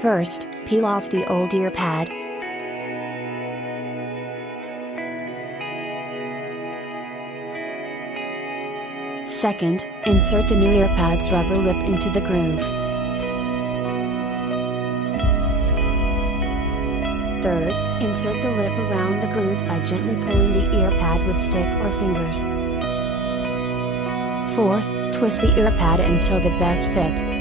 First, peel off the old ear pad. Second, insert the new ear pad's rubber lip into the groove. Third, insert the lip around the groove by gently pulling the ear pad with stick or fingers. Fourth, twist the ear pad until the best fit.